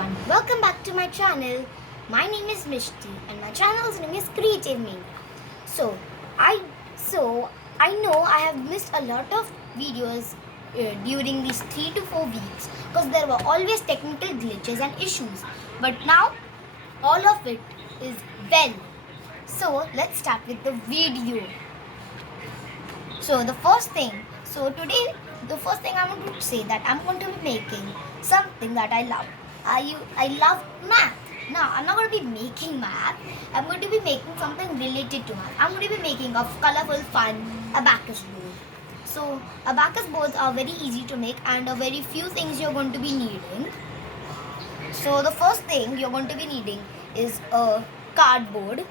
everyone, welcome back to my channel. My name is Mishti and my channel's name is Creative Mania. So I I know I have missed a lot of videos during these 3 to 4 weeks because there were always technical glitches and issues. But now all of it is well. So let's start with the video. So today the first thing I want to say that I'm going to be making something that I love. I love math. Now I'm not going to be making math. I'm going to be making something related to math. I'm going to be making a colorful, fun abacus board. So abacus boards are very easy to make and a very few things you're going to be needing. So the first thing you're going to be needing is a cardboard,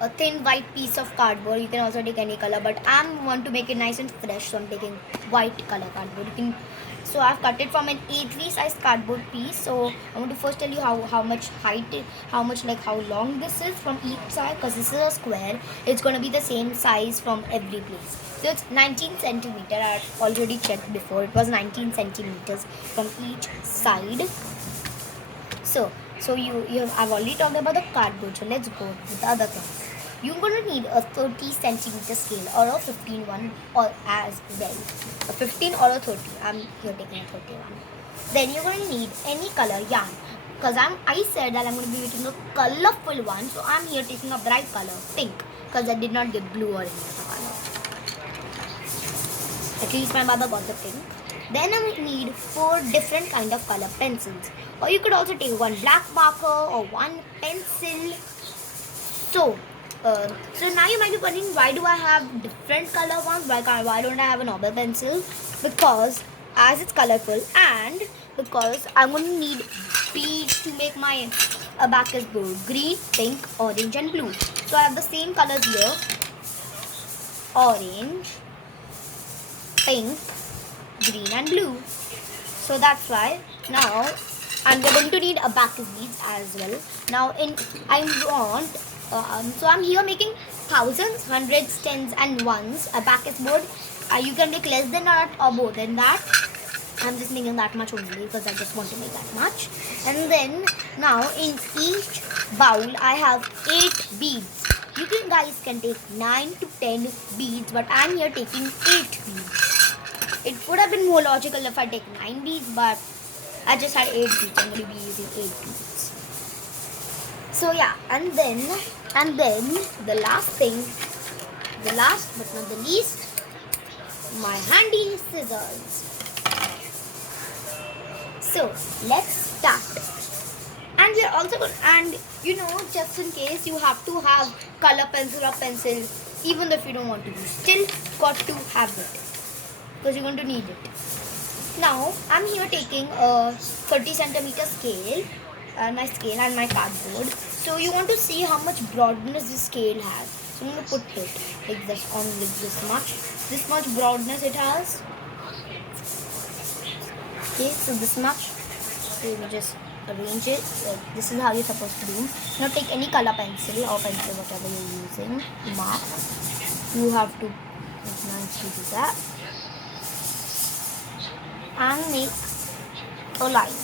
a thin white piece of cardboard. You can also take any color, but I want to make it nice and fresh, so I'm taking white color cardboard. So I've cut it from an A3 size cardboard piece. So I want to first tell you how much height, how long this is from each side, because this is a square. It's going to be the same size from every place. So it's 19 centimeter. I've already checked before. It was 19 centimeters from each side. So I've already talked about the cardboard. So let's go with the other things. You're going to need a 30 centimeter scale or a 15 one or as well. A 15 or a 30. I'm here taking a 31. Then you're going to need any color yarn. Because I said that I'm going to be using a colorful one. So I'm here taking a bright color, pink. Because I did not get blue or any other color. At least my mother got the pink. Then I will need 4 different kind of color pencils. Or you could also take one black marker or one pencil. So now you might be wondering, why do I have different color ones? Why don't I have a normal pencil? Because as it's colorful and because I'm going to need beads to make my abacus board. Green, pink, orange and blue. So I have the same colors here. Orange, pink, green and blue. So that's why now, and we're going to need abacus beads as well. Now so I'm here making thousands, hundreds, tens and ones abacus board. You can make less than that or more than that. I'm just making that much only because I just want to make that much. And then now in each bowl I have 8 beads. You guys can take 9 to 10 beads, but I'm here taking 8 beads. It would have been more logical if I take 9 beads, but I just had 8 beads. I'm going to be using 8 beads. So yeah, and then the last but not the least, my handy scissors. So let's start. And we're also going, and just in case you have to have color pencil or pencil, even if you don't want to, you still got to have it because you're going to need it. Now I'm here taking a 30 centimeter scale, my scale and my cardboard. So you want to see how much broadness this scale has. So I'm going to put it like this on this much broadness it has. Okay, so this much. So you just arrange it. This is how you're supposed to do. Now take any color pencil or pencil, whatever you're using, mark. You have to nicely do that and make a line.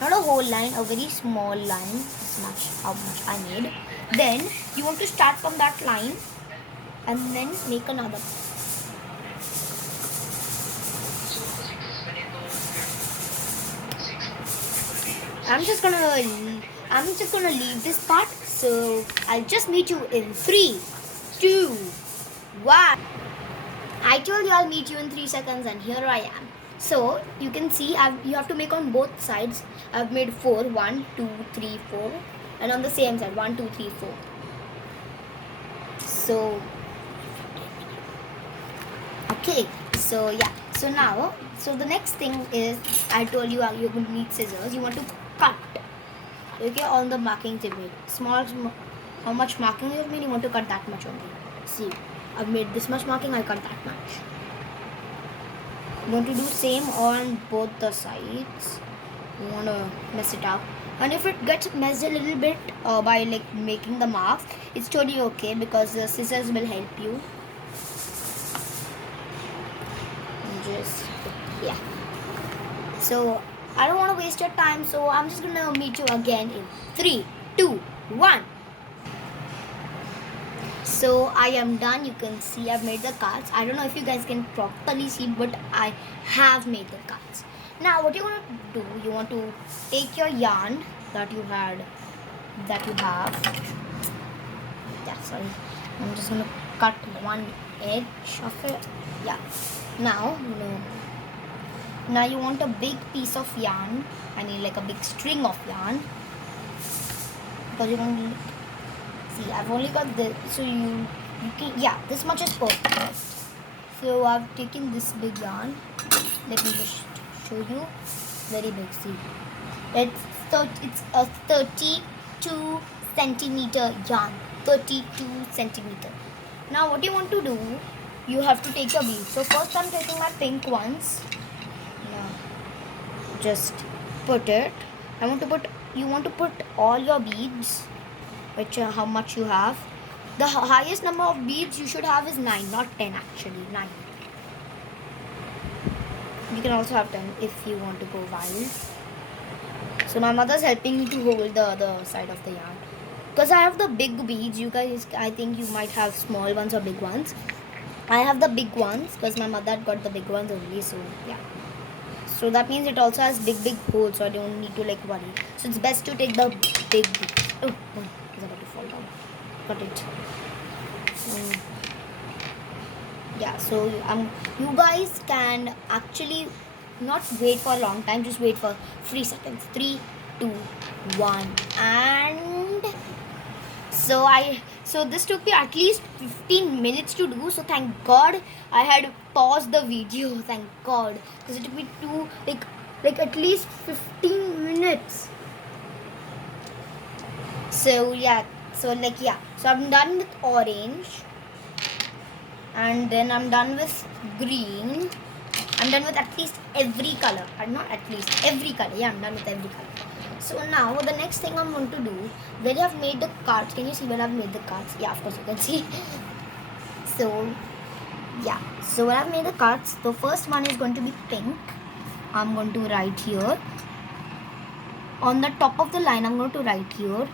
Not a whole line, a very small line. This much, how much I made. Then you want to start from that line and then make another. I'm just gonna leave this part. So I'll just meet you in 3, 2, 1. I told you I'll meet you in 3 seconds, and here I am. So you can see you have to make on both sides. I've made 4. 1, 2, 3, 4, and on the same side 1, 2, 3, 4. So okay. So yeah. So now, the next thing is, I told you you're going to need scissors. You want to cut. Okay, all the markings you made. How much marking you've made, you want to cut that much only. See, I've made this much marking, I cut that much. You want to do same on both the sides. You want to mess it up. And if it gets messed a little bit by making the marks, it's totally okay because the scissors will help you. Yeah. So I don't want to waste your time, so I'm just gonna meet you again in 3, 2, 1. So I am done. You can see I've made the cards. I don't know if you guys can properly see, but I have made the cards. Now what you want to do, you want to take your yarn that you have. Yeah, sorry. I'm just gonna cut one edge of it. Yeah. Now you want a big piece of yarn. I mean like a big string of yarn. Because you're gonna see, I've only got this, so you can, yeah, this much is perfect. So I've taken this big yarn. Let me just show you. Very big. See, it's a 32 centimeter yarn. 32 centimeter. Now what you want to do? You have to take your beads. So first I'm taking my pink ones. Now just put it. You want to put all your beads, which how much you have. The highest number of beads you should have is 9, not 10 actually. 9. You can also have 10 if you want to go wild. So my mother's helping me to hold the other side of the yarn. Because I have the big beads. You guys, I think you might have small ones or big ones. I have the big ones because my mother got the big ones only. So yeah. So that means it also has big holes, so I don't need to like worry. So it's best to take the big beads. Oh, it's about to fall down. Got it. Yeah, so you guys can actually not wait for a long time, just wait for 3 seconds. 3, 2, 1, and so this took me at least 15 minutes to do. So thank God I had paused the video. Thank God, because it took me like at least 15 minutes. So yeah, so I'm done with orange, and then I'm done with green. I'm done with at least every color. Not at least every color. Yeah, I'm done with every color. So now the next thing I'm going to do, when I've made the cards, can you see when I've made the cards? Yeah, of course you can see. So yeah, so when I've made the cards, the first one is going to be pink. I'm going to write here. On the top of the line, I'm going to write here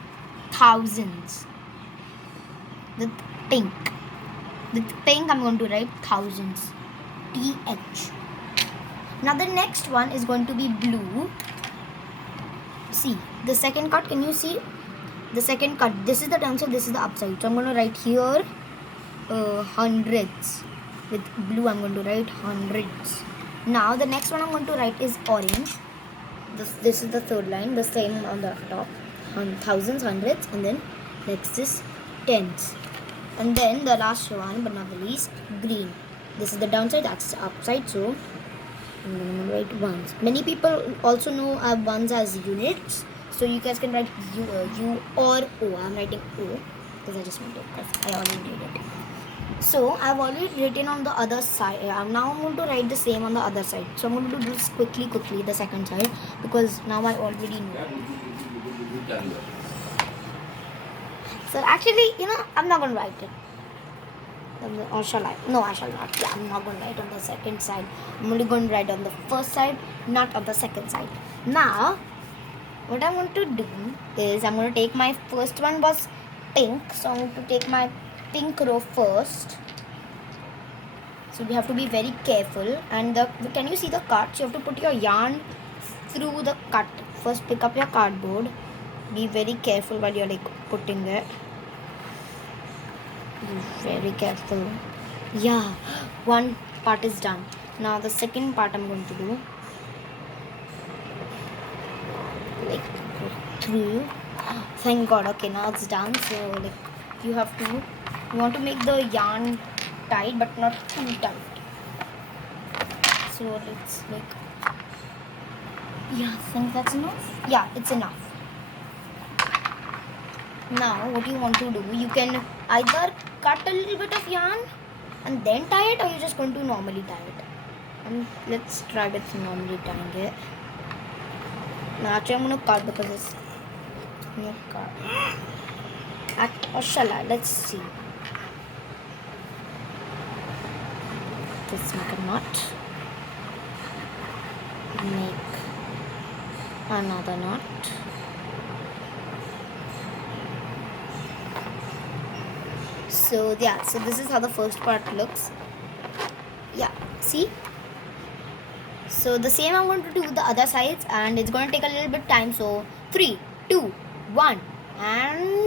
thousands with pink. With pink, I'm going to write thousands. TH. Now the next one is going to be blue. See, the second cut, can you see? The second cut, this is the downside, this is the upside. So I'm going to write here hundreds. With blue, I'm going to write hundreds. Now the next one I'm going to write is orange. This is the third line, the same on the top. Thousands, hundreds, and then next is tens. And then the last one, but not the least, green. This is the downside, that's the upside. So I'm going to write ones. Many people also know ones as units. So you guys can write U or O. I'm writing O because I just wanted it because I already did it. So I've already written on the other side. Now I'm going to write the same on the other side. So I'm going to do this quickly, the second side, because now I already know. So actually, I'm not going to write it. Or shall I? No, I shall not. Yeah, I'm not going to write on the second side. I'm only going to write on the first side, not on the second side. Now, what I'm going to do is I'm going to take my first one was pink. So I'm going to take my pink row first. So we have to be very careful. And can you see the cuts? You have to put your yarn through the cut. First pick up your cardboard. Be very careful while you're putting it. Be very careful. Yeah, one part is done. Now the second part I'm going to do. Through. Thank God. Okay, now it's done. So you want to make the yarn tight but not too tight. So let's yeah, I think that's enough. Yeah, it's enough. Now what you want to do, you can either cut a little bit of yarn and then tie it, or you're just going to normally tie it. And let's try with normally tying it. Now actually I'm going to cut because it's no cut. Or shall I? Let's see. Let's make a knot. another knot. So yeah, so this is how the first part looks. Yeah, see. So the same I'm going to do with the other sides, and it's going to take a little bit time. So 3, 2, 1, and